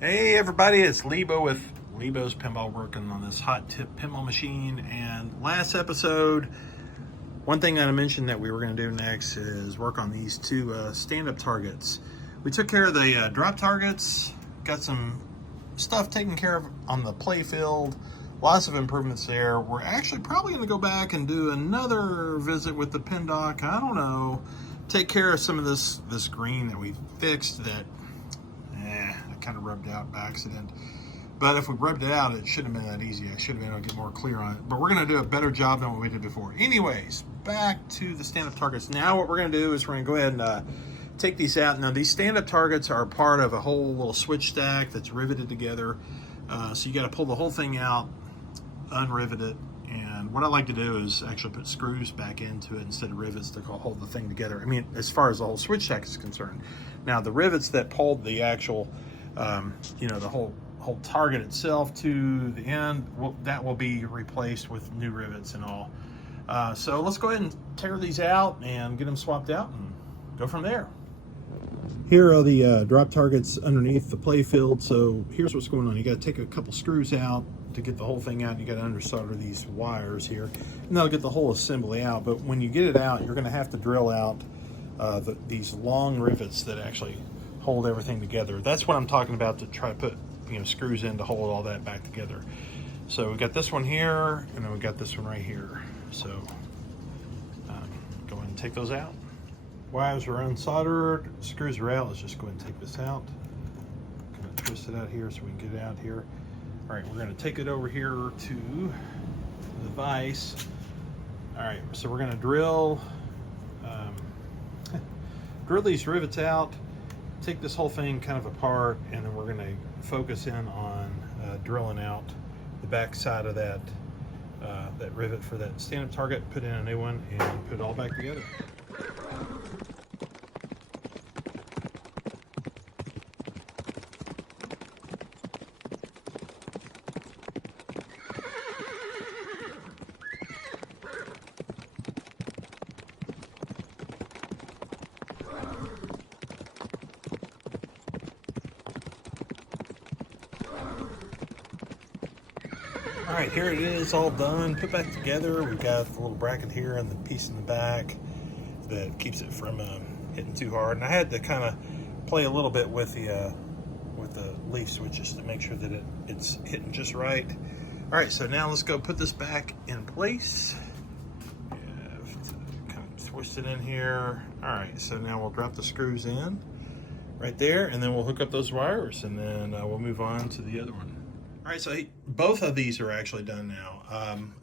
Hey everybody, it's Lebo with Lebo's Pinball, working on this hot tip pinball machine. And last episode, one thing that I mentioned that we were going to do next is work on these two stand-up targets. We took care of the drop targets, got some stuff taken care of on the play field, lots of improvements there. We're actually probably going to go back and do another visit with the pin dock. I don't know, take care of some of this green that we fixed that kind of rubbed out by accident. But if we rubbed it out, it shouldn't have been that easy. I should have been able to get more clear on it. But we're going to do a better job than what we did before. Anyways, back to the stand-up targets. Now what we're going to do is we're going to go ahead and take these out. Now these stand-up targets are part of a whole little switch stack that's riveted together. So you got to pull the whole thing out, unrivet it. And what I like to do is actually put screws back into it instead of rivets to hold the thing together. I mean, as far as the whole switch stack is concerned. Now the rivets that hold the actual the whole target itself to the end, that will be replaced with new rivets and all. So let's go ahead and tear these out and get them swapped out and go from there. Here are the drop targets underneath the play field. So here's what's going on. You got to take a couple screws out to get the whole thing out. You got to undersolder these wires here, and that'll get the whole assembly out. But when you get it out, you're going to have to drill out these long rivets that actually hold everything together. That's what I'm talking about, to try to put screws in to hold all that back together. So we got this one here, and then we got this one right here. So go ahead and take those out. Wires are unsoldered, screws are out. Let's just go ahead and take this out. I'm gonna twist it out here so we can get it out here. All right, we're gonna take it over here to the vise. All right, so we're gonna drill these rivets out, take this whole thing kind of apart, and then we're going to focus in on drilling out the back side of that rivet for that stand-up target, put in a new one, and put it all back together. All right, here it is, all done, put back together. We've got the little bracket here and the piece in the back that keeps it from hitting too hard. And I had to kind of play a little bit with the leaf switches to make sure that it's hitting just right. All right, so now let's go put this back in place. Kind of twist it in here. All right, so now we'll drop the screws in right there, and then we'll hook up those wires, and then we'll move on to the other one. All right, so both of these are actually done now.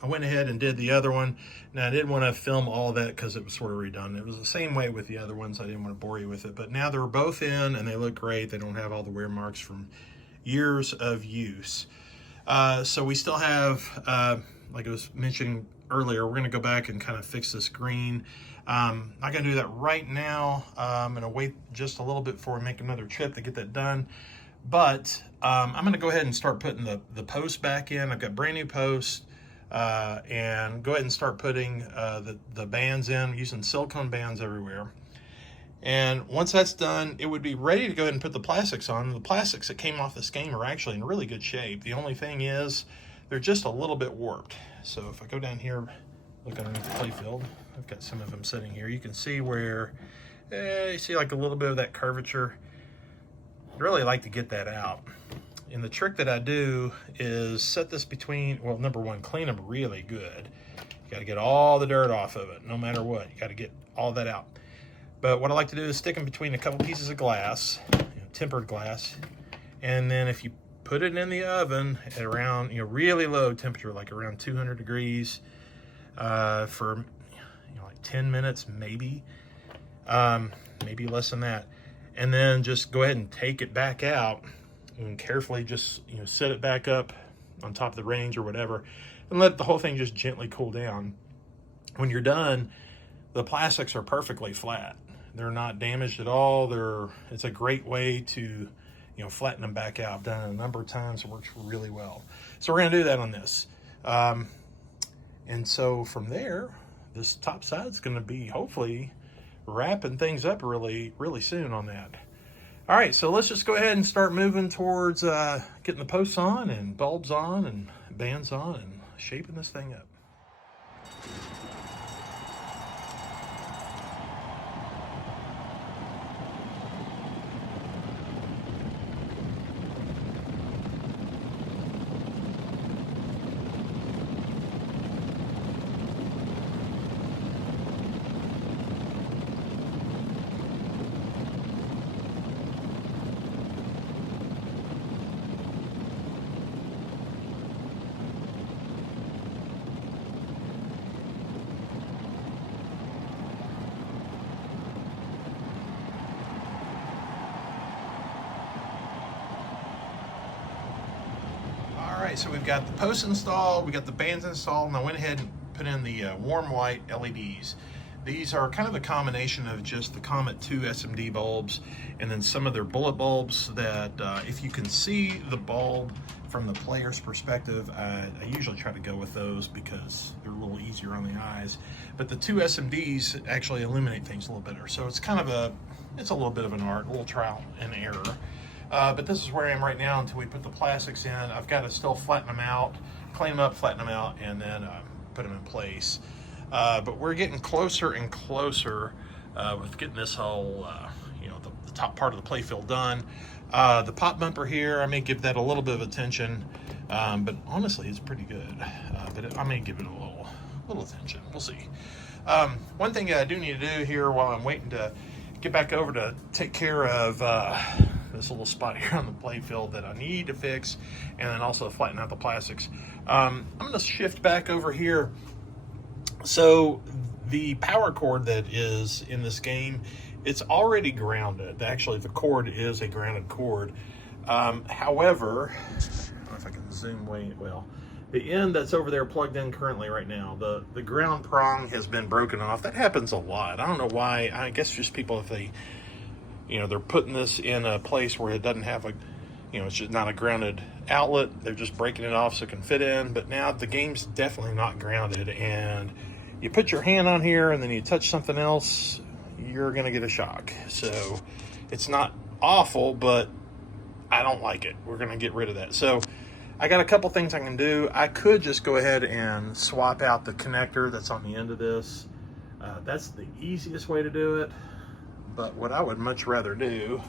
I went ahead and did the other one. Now, I didn't want to film all of that because it was sort of redundant. It was the same way with the other ones. I didn't want to bore you with it. But now they're both in, and they look great. They don't have all the wear marks from years of use. So we still have, like I was mentioning earlier, we're going to go back and kind of fix this green. I'm not going to do that right now. I'm going to wait just a little bit before we make another trip to get that done. But I'm going to go ahead and start putting the post back in. I've got brand new posts, and go ahead and start putting the bands in, using silicone bands everywhere. And once that's done, it would be ready to go ahead and put the plastics on. The plastics that came off this game are actually in really good shape. The only thing is they're just a little bit warped. So if I go down here, look underneath the playfield, I've got some of them sitting here. You can see where, you see like a little bit of that curvature. I'd really like to get that out. And the trick that I do is set this between, well, number one, clean them really good. You got to get all the dirt off of it, no matter what. You got to get all that out. But what I like to do is stick them between a couple pieces of glass, tempered glass. And then if you put it in the oven at around, really low temperature, like around 200 degrees, for like 10 minutes, maybe less than that. And then just go ahead and take it back out and carefully just set it back up on top of the range or whatever, and let the whole thing just gently cool down. When you're done, the plastics are perfectly flat. They're not damaged at all. It's a great way to flatten them back out. I've done it a number of times. It works really well. So we're going to do that on this. And so from there, this top side's going to be hopefully wrapping things up really soon on that. All right, so let's just go ahead and start moving towards getting the posts on and bulbs on and bands on and shaping this thing up. All right, so we've got the posts installed, we got the bands installed, and I went ahead and put in the warm white LEDs. These are kind of a combination of just the Comet 2 SMD bulbs and then some of their bullet bulbs that if you can see the bulb from the player's perspective, I usually try to go with those because they're a little easier on the eyes. But the 2 SMDs actually illuminate things a little better. So it's kind of it's a little bit of an art, a little trial and error. But this is where I am right now until we put the plastics in. I've got to still flatten them out, clean them up, flatten them out, and then put them in place. But we're getting closer and closer with getting this whole, the top part of the playfield done. The pop bumper here, I may give that a little bit of attention, but honestly, it's pretty good. But I may give it a little attention. We'll see. One thing I do need to do here while I'm waiting to get back over to take care of this little spot here on the playfield that I need to fix, and then also flatten out the plastics. I'm going to shift back over here. So the power cord that is in this game, it's already grounded. Actually, the cord is a grounded cord. However, I don't know if I can zoom well. The end that's over there plugged in currently right now, the ground prong has been broken off. That happens a lot. I don't know why. I guess just people, if they, they're putting this in a place where it doesn't have it's just not a grounded outlet. They're just breaking it off so it can fit in. But now the game's definitely not grounded, and you put your hand on here and then you touch something else, you're gonna get a shock. So it's not awful, but I don't like it. We're gonna get rid of that. So I got a couple things I can do. I could just go ahead and swap out the connector that's on the end of this. That's the easiest way to do it. But what I would much rather do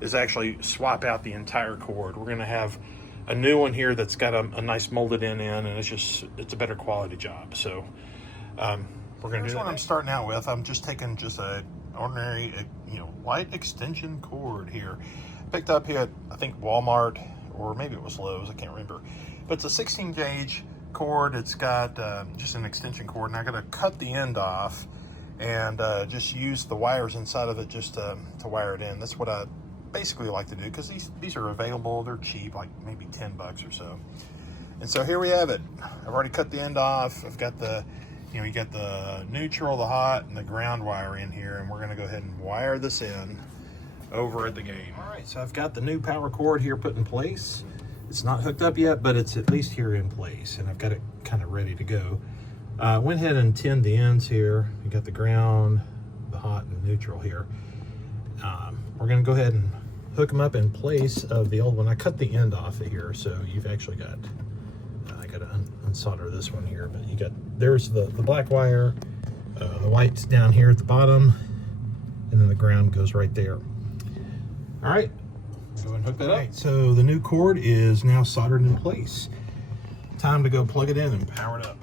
is actually swap out the entire cord. We're gonna have a new one here that's got a nice molded end in, and it's a better quality job. So we're gonna do that. What I'm starting out with, I'm just taking a ordinary, light extension cord here. Picked up here at, I think, Walmart, or maybe it was Lowe's, I can't remember. But it's a 16 gauge cord. It's got just an extension cord, and I gotta cut the end off and just use the wires inside of it just to wire it in. That's what I basically like to do, because these are available. They're cheap, like maybe 10 bucks or so. And so here we have it. I've already cut the end off. I've got the, you got the neutral, the hot, and the ground wire in here, and we're gonna go ahead and wire this in over at the game. All right, so I've got the new power cord here put in place. It's not hooked up yet, but it's at least here in place, and I've got it kind of ready to go. Went ahead and tinned the ends here. You got the ground, the hot, and neutral here. We're gonna go ahead and hook them up in place of the old one. I cut the end off of here, so you've actually got, I gotta unsolder this one here, but you got, there's the black wire, the white's down here at the bottom, and then the ground goes right there. All right, go and hook that up. Right, so the new cord is now soldered in place. Time to go plug it in and power it up.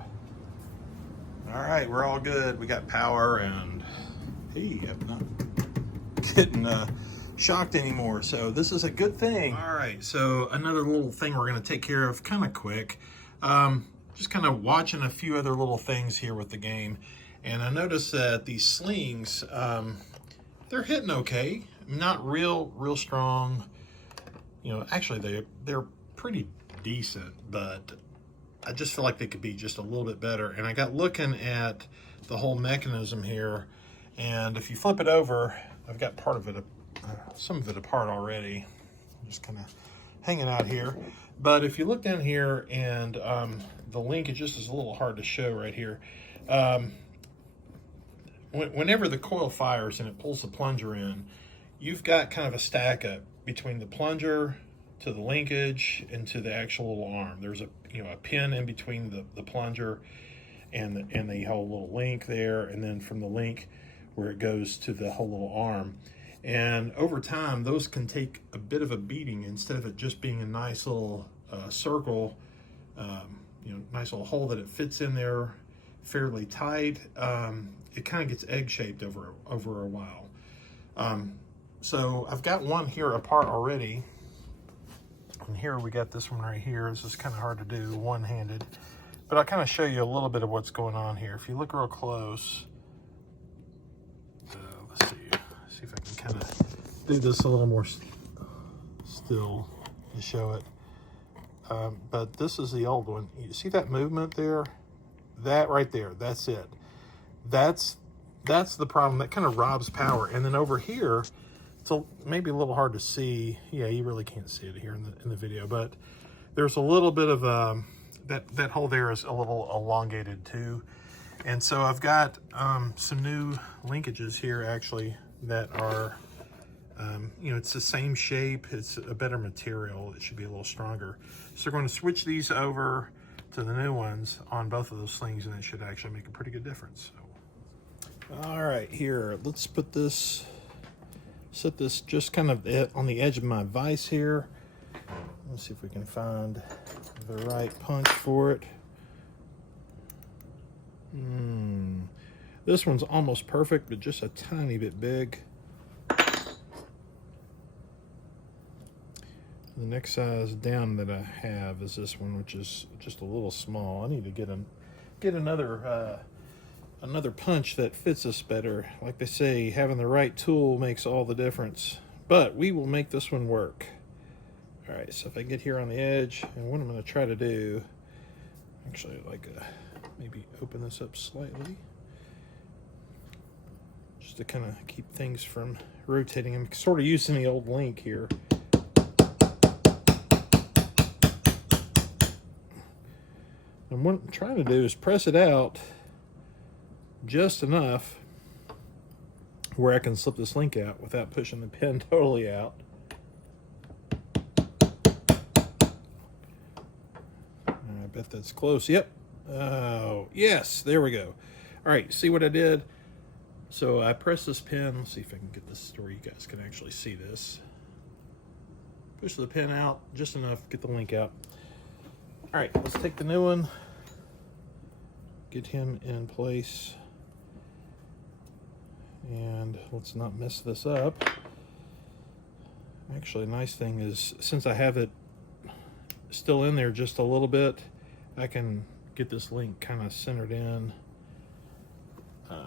All right, we're all good. We got power, and hey, I'm not getting shocked anymore, so this is a good thing. All right, so another little thing we're gonna take care of kind of quick. Just kind of watching a few other little things here with the game, and I noticed that these slings, they're hitting okay. Not real strong. Actually they're pretty decent, but I just feel like they could be just a little bit better. And I got looking at the whole mechanism here, and if you flip it over, I've got part of it, some of it apart already, just kind of hanging out here. But if you look down here, and the linkage just is a little hard to show right here. Whenever the coil fires and it pulls the plunger in, you've got kind of a stack up between the plunger to the linkage and to the actual little arm. There's a pin in between the plunger and the whole little link there, and then from the link where it goes to the whole little arm. And over time, those can take a bit of a beating. Instead of it just being a nice little circle, nice little hole that it fits in there fairly tight, it kind of gets egg-shaped over a while. So I've got one here apart already. And here we got this one right here. This is kind of hard to do one-handed, but I'll kind of show you a little bit of what's going on here. If you look real close, let's see if I can kind of do this a little more still to show it. But this is the old one. You see that movement there? That right there, that's it. That's the problem. That kind of robs power. And then over here, it's maybe a little hard to see. Yeah, you really can't see it here in the video, but there's a little bit of that hole there is a little elongated too. And so I've got some new linkages here actually that are, it's the same shape. It's a better material. It should be a little stronger. So we're going to switch these over to the new ones on both of those slings, and it should actually make a pretty good difference. So, all right, here, let's put this, set this just kind of on the edge of my vise here. Let's see if we can find the right punch for it. This one's almost perfect, but just a tiny bit big. The next size down that I have is this one, which is just a little small. I need to get another punch that fits us better. Like they say, having the right tool makes all the difference. But we will make this one work. All right, so if I get here on the edge, and what I'm going to try to do, actually, I'd like to maybe open this up slightly, just to kind of keep things from rotating. I'm sort of using the old link here. And what I'm trying to do is press it out just enough where I can slip this link out without pushing the pin totally out. I bet that's close. Yep. Oh, yes. There we go. All right. See what I did? So I press this pin. Let's see if I can get this to where you guys can actually see this. Push the pin out just enough. Get the link out. All right, let's take the new one, get him in place, and let's not mess this up. Actually, a nice thing is, since I have it still in there just a little bit, I can get this link kind of centered in. All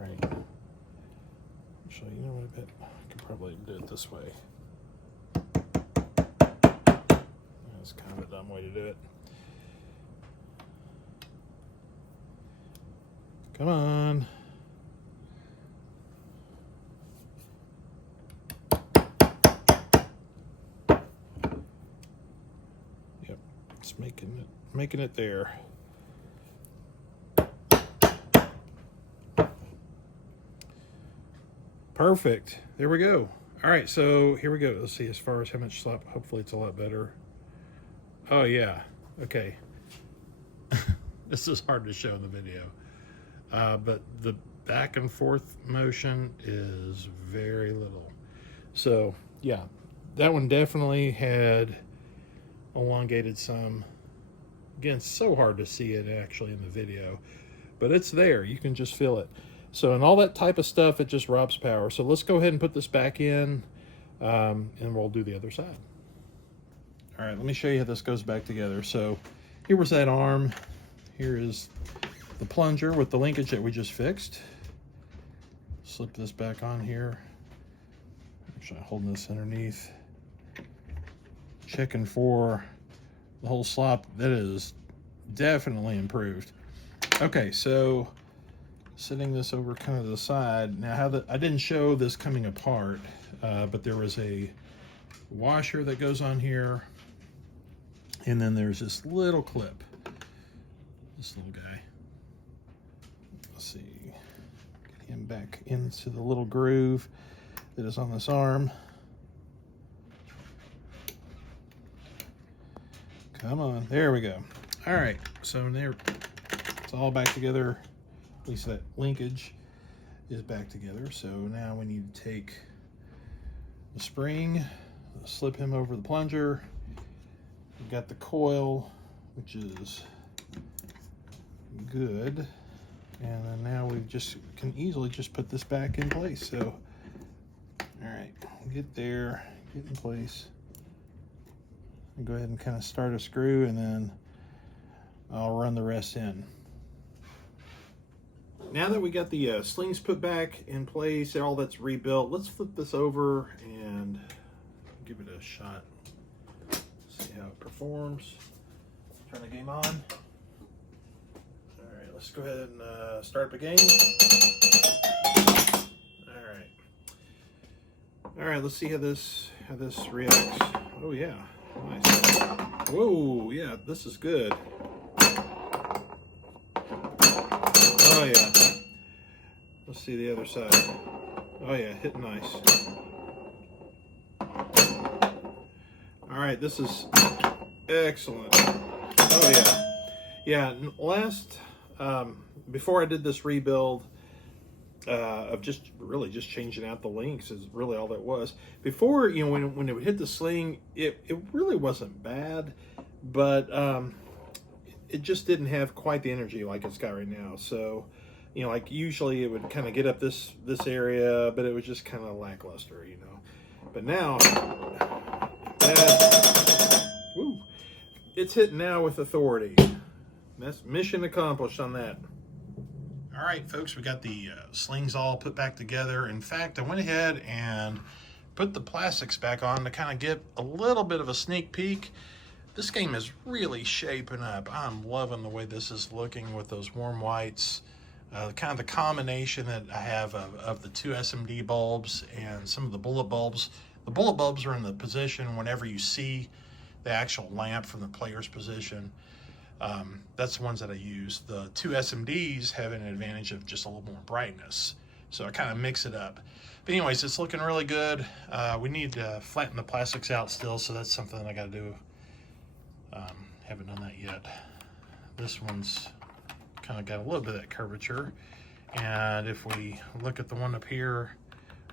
right. Actually, you know what, I bet I could probably do it this way. That's kind of a dumb way to do it. Come on. Yep, it's making it there. Perfect. There we go. All right, so here we go. Let's see as far as how much slop. Hopefully it's a lot better. Oh yeah, okay. This is hard to show in the video. But the back and forth motion is very little. So yeah, that one definitely had elongated some. Again, it's so hard to see it actually in the video, but it's there. You can just feel it. So in all that type of stuff, it just robs power. So let's go ahead and put this back in, and we'll do the other side. All right, let me show you how this goes back together. So here was that arm. Here is the plunger with the linkage that we just fixed. Slip this back on here. Actually, holding this underneath. Checking for the whole slop. That is definitely improved. Okay, so setting this over kind of to the side. Now, I didn't show this coming apart, but there was a washer that goes on here. And then there's this little clip, this little guy. Let's see, get him back into the little groove. that is on this arm. Come on, there we go. All right, so there, it's all back together. At least that linkage is back together. So now we need to take the spring, slip him over the plunger. We've got the coil, which is good. And then now we just can easily just put this back in place. So, all right, get there, get in place. And go ahead and kind of start a screw, and then I'll run the rest in. Now that we got the slings put back in place, all that's rebuilt, let's flip this over and give it a shot. See how it performs. Turn the game on. All right, let's go ahead and start up a game. All right, let's see how this reacts. Oh yeah, nice. Whoa, yeah, this is good. Oh yeah. Let's see the other side. Oh yeah, hit nice. All right, this is excellent. Oh yeah. Yeah, last, before I did this rebuild, of just changing out the links is really all that was. Before, you know, when it would hit the sling, it really wasn't bad, but it just didn't have quite the energy like it's got right now. So, you know, like usually it would kind of get up this area, but it was just kind of lackluster, you know. But now, it's hitting now with authority. That's mission accomplished on that. All right, folks, we got the slings all put back together. In fact, I went ahead and put the plastics back on to kind of get a little bit of a sneak peek. This game is really shaping up. I'm loving the way this is looking with those warm whites. Kind of the combination that I have of the two SMD bulbs and some of the bullet bulbs. The bullet bulbs are in the position whenever you see the actual lamp from the player's position. That's the ones that I use. The two SMDs have an advantage of just a little more brightness. So I kind of mix it up. But anyways, it's looking really good. We need to flatten the plastics out still, so that's something I got to do. Haven't done that yet. This one's kind of got a little bit of that curvature. And if we look at the one up here,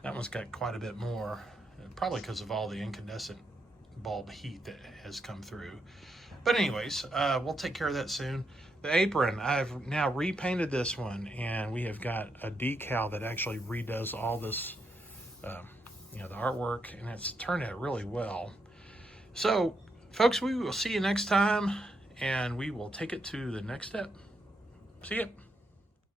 that one's got quite a bit more, probably because of all the incandescent bulb heat that has come through. But anyways, we'll take care of that soon. The apron, I've now repainted this one, and we have got a decal that actually redoes all this, you know, the artwork, and it's turned out really well. So, folks, we will see you next time, and we will take it to the next step. See ya.